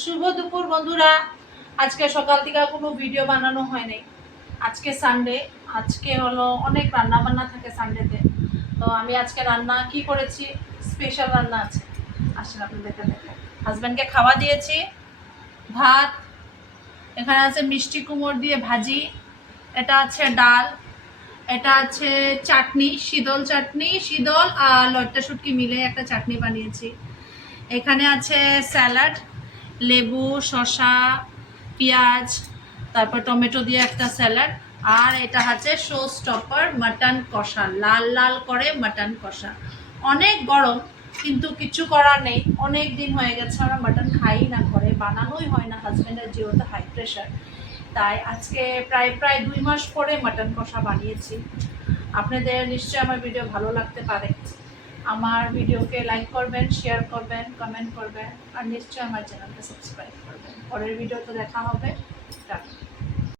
শুভ দুপুর বন্ধুরা। আজকে সকাল থেকে কোনো ভিডিও বানানো হয় নাই। আজকে সানডে, আজকে হলো অনেক রান্না বান্না থাকে সানডেতে। তো আমি আজকে রান্না কি করেছি, স্পেশাল রান্না আছে, আসেন আপনাদেরকে দেখাই। হাজব্যান্ডকে খাওয়া দিয়েছি, ভাত, এখানে আছে মিষ্টি কুমড় দিয়ে ভাজি, এটা আছে ডাল, এটা আছে চাটনি, শীতল চাটনি, শীতল আর লট্টা শুটকি মিলে একটা চাটনি বানিয়েছি। এখানে আছে স্যালাড, লেবু, শসা, পেঁয়াজ, তারপর টমেটো দিয়ে একটা স্যালাড। আর এটা আছে শো স্টপার মাটন কষা, লাল লাল করে মাটন কষা। অনেক গরম, কিন্তু কিছু করার নেই, অনেক দিন হয়ে গেছে আমরা মাটন খাই না, ঘরে বানানোই হয় না, হাজব্যান্ডের যেহেতু হাই প্রেশার। তাই আজকে প্রায় 2 মাস পরে মাটন কষা বানিয়েছি। আপনাদের নিশ্চয়ই আমার ভিডিও ভালো লাগতে পারে। আমার ভিডিওকে লাইক করবেন, শেয়ার করবেন, কমেন্ট করবেন, আর নিশ্চয়ই আমার চ্যানেলকে সাবস্ক্রাইব করবেন। পরের ভিডিওতে দেখা হবে। টাটা।